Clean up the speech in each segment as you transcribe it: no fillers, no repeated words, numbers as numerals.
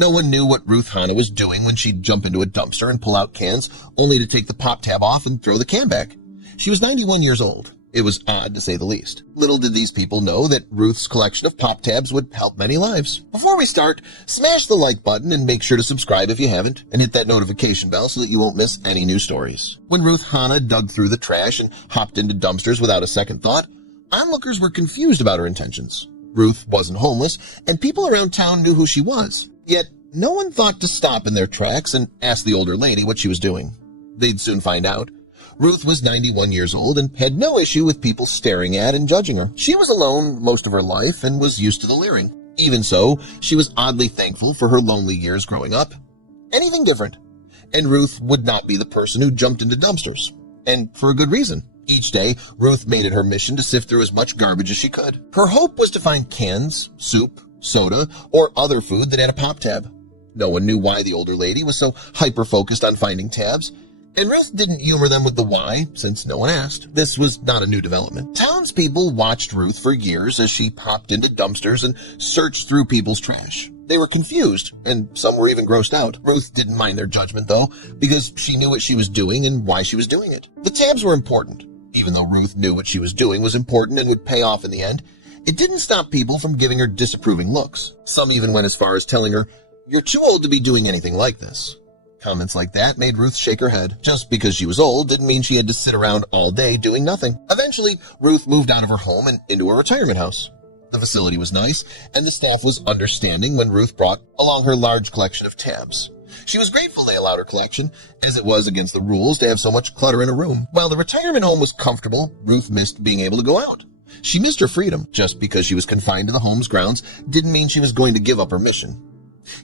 No one knew what Ruth Hana was doing when she'd jump into a dumpster and pull out cans, only to take the pop tab off and throw the can back. She was 91 years old. It was odd, to say the least. Little did these people know that Ruth's collection of pop tabs would help many lives. Before we start, smash the like button and make sure to subscribe if you haven't, and hit that notification bell so that you won't miss any new stories. When Ruth Hana dug through the trash and hopped into dumpsters without a second thought, onlookers were confused about her intentions. Ruth wasn't homeless, and people around town knew who she was. Yet, no one thought to stop in their tracks and ask the older lady what she was doing. They'd soon find out. Ruth was 91 years old and had no issue with people staring at and judging her. She was alone most of her life and was used to the leering. Even so, she was oddly thankful for her lonely years growing up. Anything different. And Ruth would not be the person who jumped into dumpsters. And for a good reason. Each day, Ruth made it her mission to sift through as much garbage as she could. Her hope was to find cans, soup, soda, or other food that had a pop tab. No one knew why the older lady was so hyper-focused on finding tabs. And Ruth didn't humor them with the why, since no one asked. This was not a new development. Townspeople watched Ruth for years as she popped into dumpsters and searched through people's trash. They were confused, and some were even grossed out. Ruth didn't mind their judgment, though, because she knew what she was doing and why she was doing it. The tabs were important. Even though Ruth knew what she was doing was important and would pay off in the end, it didn't stop people from giving her disapproving looks. Some even went as far as telling her, "You're too old to be doing anything like this." Comments like that made Ruth shake her head. Just because she was old didn't mean she had to sit around all day doing nothing. Eventually, Ruth moved out of her home and into a retirement house. The facility was nice, and the staff was understanding when Ruth brought along her large collection of tabs. She was grateful they allowed her collection, as it was against the rules to have so much clutter in a room. While the retirement home was comfortable, Ruth missed being able to go out. She missed her freedom. Just because she was confined to the home's grounds didn't mean she was going to give up her mission.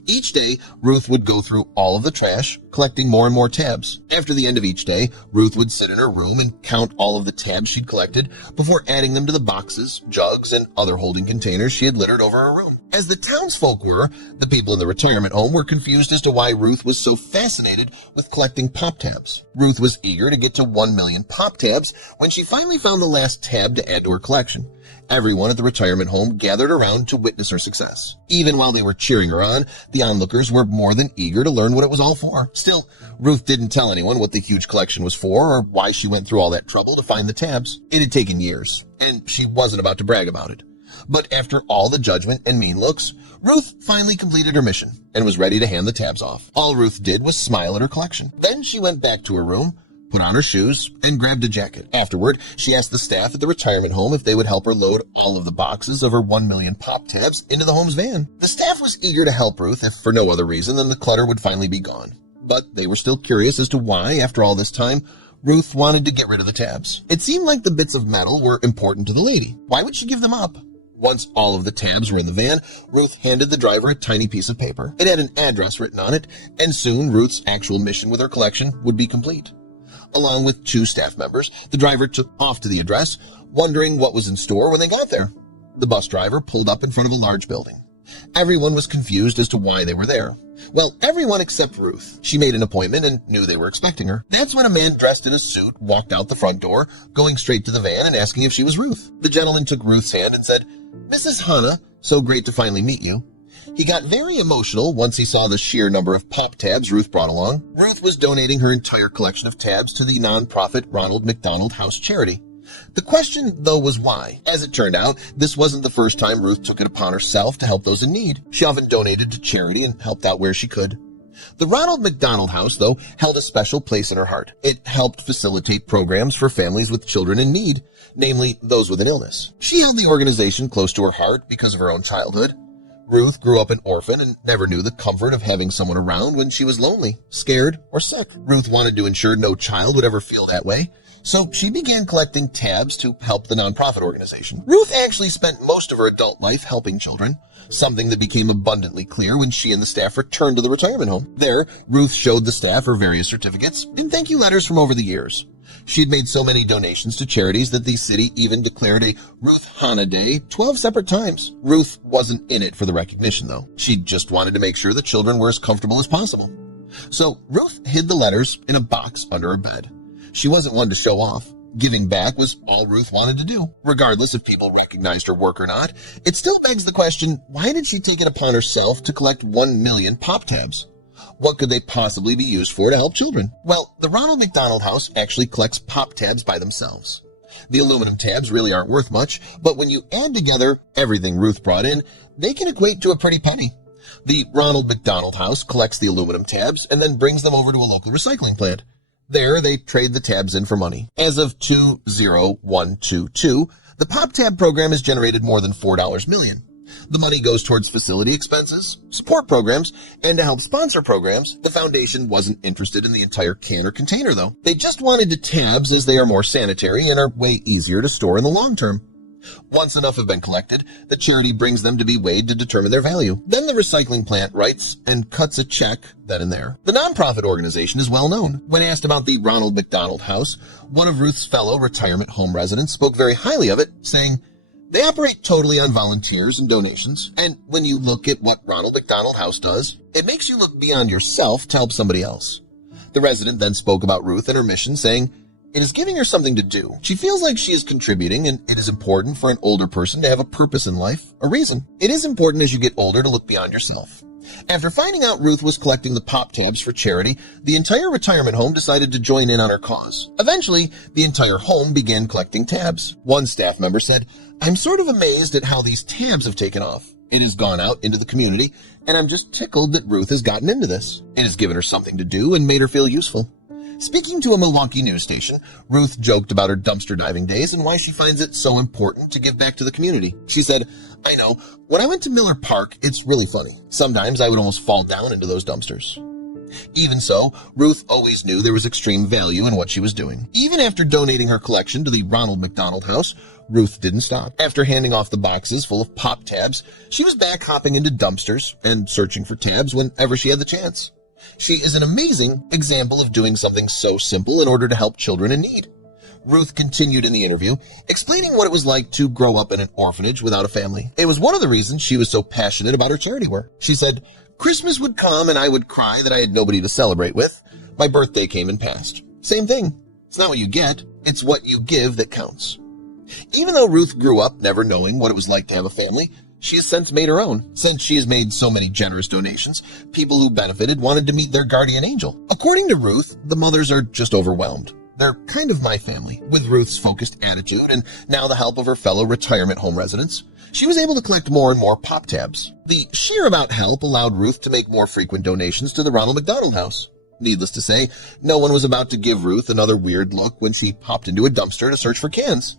Each day, Ruth would go through all of the trash, collecting more and more tabs. After the end of each day, Ruth would sit in her room and count all of the tabs she'd collected before adding them to the boxes, jugs, and other holding containers she had littered over her room. As the townsfolk were, the people in the retirement home were confused as to why Ruth was so fascinated with collecting pop tabs. Ruth was eager to get to 1 million pop tabs when she finally found the last tab to add to her collection. Everyone at the retirement home gathered around to witness her success. Even while they were cheering her on, the onlookers were more than eager to learn what it was all for. Still, Ruth didn't tell anyone what the huge collection was for or why she went through all that trouble to find the tabs. It had taken years, and she wasn't about to brag about it. But after all the judgment and mean looks, Ruth finally completed her mission and was ready to hand the tabs off. All Ruth did was smile at her collection. Then she went back to her room, put on her shoes, and grabbed a jacket. Afterward, she asked the staff at the retirement home if they would help her load all of the boxes of her 1 million pop tabs into the home's van. The staff was eager to help Ruth, if for no other reason than the clutter would finally be gone. But they were still curious as to why, after all this time, Ruth wanted to get rid of the tabs. It seemed like the bits of metal were important to the lady. Why would she give them up? Once all of the tabs were in the van, Ruth handed the driver a tiny piece of paper. It had an address written on it, and soon Ruth's actual mission with her collection would be complete. Along with 2 staff members, the driver took off to the address, wondering what was in store when they got there. The bus driver pulled up in front of a large building. Everyone was confused as to why they were there. Well, everyone except Ruth. She made an appointment and knew they were expecting her. That's when a man dressed in a suit walked out the front door, going straight to the van and asking if she was Ruth. The gentleman took Ruth's hand and said, "Mrs. Hana, so great to finally meet you." He got very emotional once he saw the sheer number of pop tabs Ruth brought along. Ruth was donating her entire collection of tabs to the nonprofit Ronald McDonald House charity. The question, though, was why. As it turned out, this wasn't the first time Ruth took it upon herself to help those in need. She often donated to charity and helped out where she could. The Ronald McDonald House, though, held a special place in her heart. It helped facilitate programs for families with children in need, namely those with an illness. She held the organization close to her heart because of her own childhood. Ruth grew up an orphan and never knew the comfort of having someone around when she was lonely, scared, or sick. Ruth wanted to ensure no child would ever feel that way, so she began collecting tabs to help the nonprofit organization. Ruth actually spent most of her adult life helping children, something that became abundantly clear when she and the staff returned to the retirement home. There, Ruth showed the staff her various certificates and thank you letters from over the years. She had made so many donations to charities that the city even declared a Ruth Hana Day 12 separate times. Ruth wasn't in it for the recognition, though. She just wanted to make sure the children were as comfortable as possible. So Ruth hid the letters in a box under her bed. She wasn't one to show off. Giving back was all Ruth wanted to do. Regardless if people recognized her work or not, it still begs the question, why did she take it upon herself to collect 1 million pop tabs? What could they possibly be used for to help children? Well, the Ronald McDonald House actually collects pop tabs by themselves. The aluminum tabs really aren't worth much, but when you add together everything Ruth brought in, they can equate to a pretty penny. The Ronald McDonald House collects the aluminum tabs and then brings them over to a local recycling plant. There, they trade the tabs in for money. As of 20122, the Pop Tab program has generated more than $4 million. The money goes towards facility expenses, support programs, and to help sponsor programs. The foundation wasn't interested in the entire can or container, though. They just wanted the tabs as they are more sanitary and are way easier to store in the long term. Once enough have been collected, the charity brings them to be weighed to determine their value. Then the recycling plant writes and cuts a check then and there. The nonprofit organization is well known. When asked about the Ronald McDonald House, one of Ruth's fellow retirement home residents spoke very highly of it, saying, "They operate totally on volunteers and donations, and when you look at what Ronald McDonald House does, it makes you look beyond yourself to help somebody else." The resident then spoke about Ruth and her mission, saying, "It is giving her something to do. She feels like she is contributing, and it is important for an older person to have a purpose in life, a reason. It is important as you get older to look beyond yourself." After finding out Ruth was collecting the pop tabs for charity, the entire retirement home decided to join in on her cause. Eventually, the entire home began collecting tabs. One staff member said, "I'm sort of amazed at how these tabs have taken off. It has gone out into the community, and I'm just tickled that Ruth has gotten into this. It has given her something to do and made her feel useful." Speaking to a Milwaukee news station, Ruth joked about her dumpster diving days and why she finds it so important to give back to the community. She said, "I know, when I went to Miller Park, it's really funny. Sometimes I would almost fall down into those dumpsters." Even so, Ruth always knew there was extreme value in what she was doing. Even after donating her collection to the Ronald McDonald House, Ruth didn't stop. After handing off the boxes full of pop tabs, she was back hopping into dumpsters and searching for tabs whenever she had the chance. She is an amazing example of doing something so simple in order to help children in need. Ruth continued in the interview, explaining what it was like to grow up in an orphanage without a family. It was one of the reasons she was so passionate about her charity work. She said, "Christmas would come and I would cry that I had nobody to celebrate with. My birthday came and passed. Same thing. It's not what you get, it's what you give that counts." Even though Ruth grew up never knowing what it was like to have a family, she has since made her own. Since she has made so many generous donations, people who benefited wanted to meet their guardian angel. According to Ruth, the mothers are just overwhelmed. They're kind of my family. With Ruth's focused attitude and now the help of her fellow retirement home residents, she was able to collect more and more pop tabs. The sheer amount help allowed Ruth to make more frequent donations to the Ronald McDonald House. Needless to say, no one was about to give Ruth another weird look when she hopped into a dumpster to search for cans.